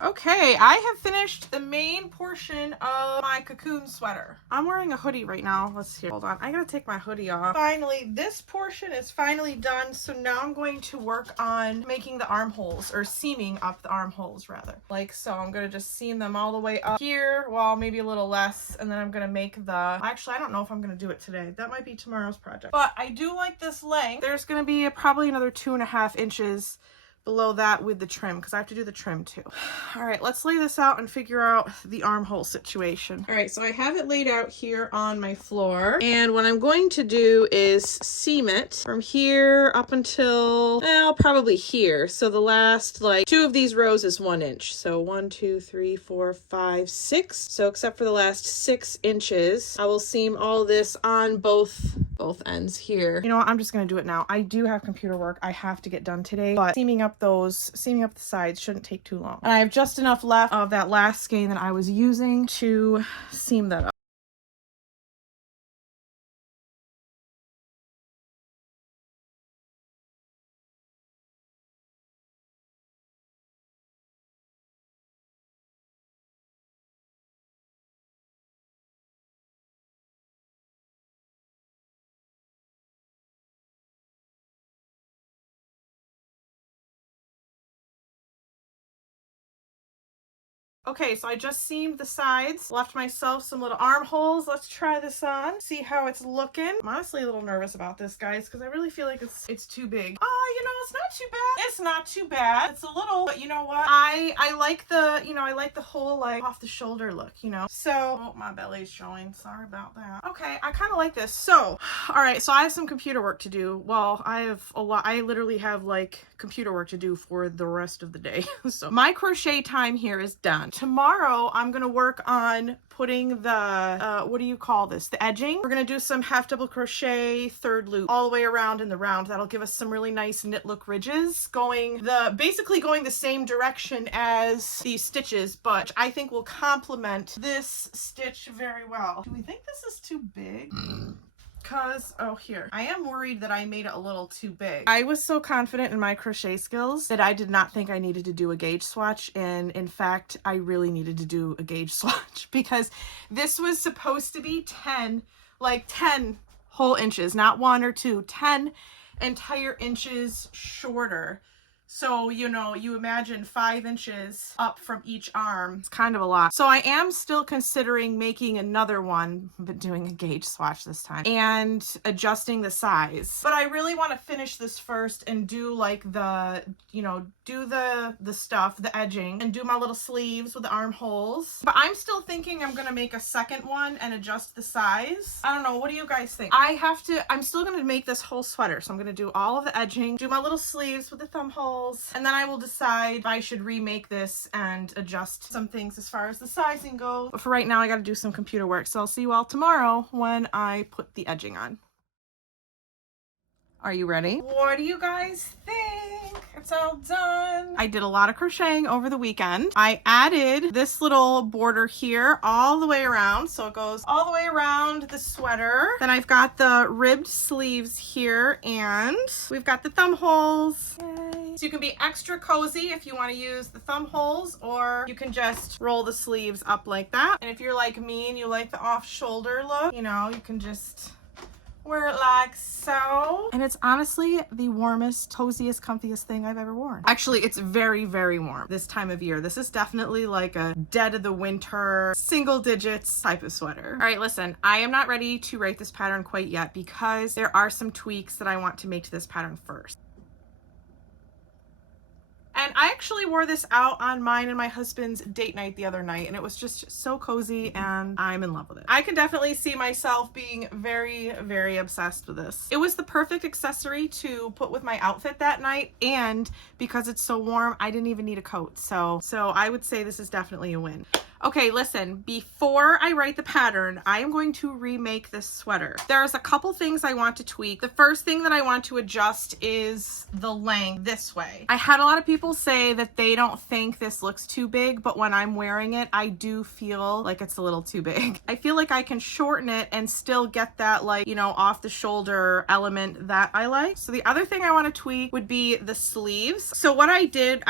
Okay, I have finished the main portion of my cocoon sweater. I'm wearing a hoodie right now. Let's see. Hold on. I gotta take my hoodie off. Finally, this portion is finally done. So now I'm going to work on making the armholes, or seaming up the armholes rather. Like so. I'm gonna just seam them all the way up here, well, maybe a little less, and then I'm gonna make the, actually I don't know if I'm gonna do it today. That might be tomorrow's project. But I do like this length. There's gonna be probably another 2.5 inches below that with the trim, because I have to do the trim too. All right, let's lay this out and figure out the armhole situation. All right, so I have it laid out here on my floor, and what I'm going to do is seam it from here up until, well, probably here. So the last, like, 2 of these rows is 1 inch. So 1, 2, 3, 4, 5, 6. So except for the last 6 inches, I will seam all this on both ends here. You know what, I'm just gonna do it now. I do have computer work I have to get done today, but seaming up the sides shouldn't take too long. And I have just enough left of that last skein that I was using to seam that up. Okay, so I just seamed the sides, left myself some little armholes. Let's try this on, see how it's looking. I'm honestly a little nervous about this, guys, because I really feel like it's too big. Oh, you know, it's not too bad. It's not too bad. It's a little, but you know what? I like the, you know, I like the whole like off the shoulder look, you know. So, oh, my belly's showing. Sorry about that. Okay, I kind of like this. So, all right, so I have some computer work to do. Well, I have a lot. I literally have like computer work to do for the rest of the day. So my crochet time here is done. Tomorrow I'm gonna work on putting the what do you call this, the edging. We're gonna do some half double crochet 3rd loop all the way around in the round. That'll give us some really nice knit look ridges basically going the same direction as these stitches, but I think will complement this stitch very well. Do we think this is too big? Because, oh, here, I am worried that I made it a little too big. I was so confident in my crochet skills that I did not think I needed to do a gauge swatch, and in fact I really needed to do a gauge swatch because this was supposed to be 10 whole inches, not 1 or 2, 10 entire inches shorter. So, you know, you imagine 5 inches up from each arm. It's kind of a lot. So I am still considering making another one, but doing a gauge swatch this time and adjusting the size. But I really want to finish this first and do like the, you know, do the stuff, the edging, and do my little sleeves with the armholes. But I'm still thinking I'm going to make a second one and adjust the size. I don't know. What do you guys think? I'm still going to make this whole sweater. So I'm going to do all of the edging, do my little sleeves with the thumb holes, and then I will decide if I should remake this and adjust some things as far as the sizing goes. But for right now, I got to do some computer work. So I'll see you all tomorrow when I put the edging on. Are you ready? What do you guys think? It's all done. I did a lot of crocheting over the weekend. I added this little border here all the way around. So it goes all the way around the sweater. Then I've got the ribbed sleeves here, and we've got the thumb holes. Yay. So you can be extra cozy if you want to use the thumb holes, or you can just roll the sleeves up like that. And if you're like me and you like the off shoulder look, you know, you can just wear it like so. And it's honestly the warmest, coziest, comfiest thing I've ever worn. Actually, it's very, very warm this time of year. This is definitely like a dead of the winter, single digits type of sweater. All right, listen, I am not ready to write this pattern quite yet because there are some tweaks that I want to make to this pattern first. And I actually wore this out on mine and my husband's date night the other night, and it was just so cozy, and I'm in love with it. I can definitely see myself being very, very obsessed with this. It was the perfect accessory to put with my outfit that night, and because it's so warm, I didn't even need a coat. So I would say this is definitely a win. Okay, listen, before I write the pattern, I am going to remake this sweater. There's a couple things I want to tweak. The first thing that I want to adjust is the length this way. I had a lot of people say that they don't think this looks too big, but when I'm wearing it, I do feel like it's a little too big. I feel like I can shorten it and still get that, like, you know, off the shoulder element that I like. So the other thing I want to tweak would be the sleeves. So what I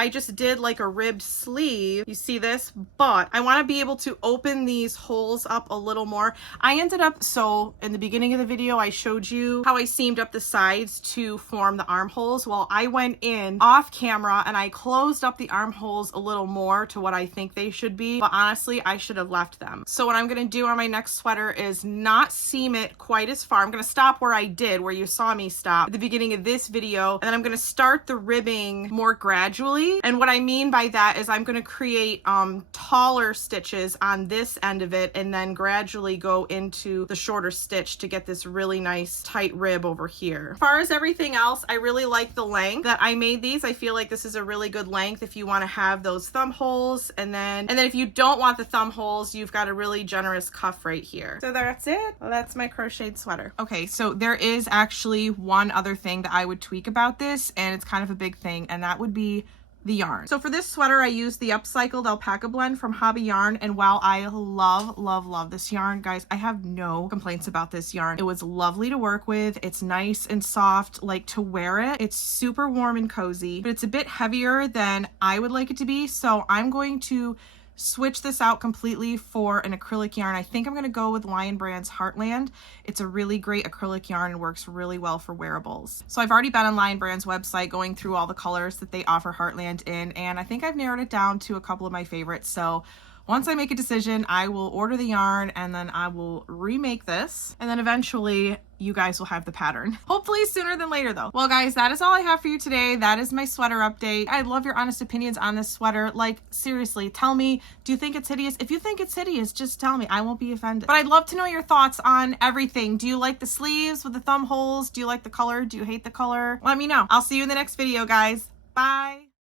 just did like a ribbed sleeve. You see this? But I want to be able to open these holes up a little more. I ended up, so in the beginning of the video, I showed you how I seamed up the sides to form the armholes. Well, I went in off camera and I closed up the armholes a little more to what I think they should be, but honestly, I should have left them. So what I'm going to do on my next sweater is not seam it quite as far. I'm going to stop where I did, where you saw me stop at the beginning of this video, and then I'm going to start the ribbing more gradually. And what I mean by that is I'm going to create taller stitches on this end of it and then gradually go into the shorter stitch to get this really nice tight rib over here. As far as everything else, I really like the length that I made these. I feel like this is a really good length if you want to have those thumb holes, and then if you don't want the thumb holes, you've got a really generous cuff right here. So that's it. Well, that's my crocheted sweater. Okay, so there is actually one other thing that I would tweak about this, and it's kind of a big thing, and that would be the yarn. So for this sweater, I used the upcycled alpaca blend from Hobby Yarn, and while I love this yarn, guys, I have no complaints about this yarn. It was lovely to work with. It's nice and soft, like to wear it. It's super warm and cozy, but it's a bit heavier than I would like it to be, so I'm going to switch this out completely for an acrylic yarn. I think I'm going to go with Lion Brand's Heartland. It's a really great acrylic yarn and works really well for wearables. So I've already been on Lion Brand's website going through all the colors that they offer Heartland in, and I think I've narrowed it down to a couple of my favorites. So once I make a decision, I will order the yarn and then I will remake this, and then eventually you guys will have the pattern. Hopefully sooner than later though. Well guys, that is all I have for you today. That is my sweater update. I'd love your honest opinions on this sweater. Like seriously, tell me, do you think it's hideous? If you think it's hideous, just tell me. I won't be offended. But I'd love to know your thoughts on everything. Do you like the sleeves with the thumb holes? Do you like the color? Do you hate the color? Let me know. I'll see you in the next video, guys. Bye.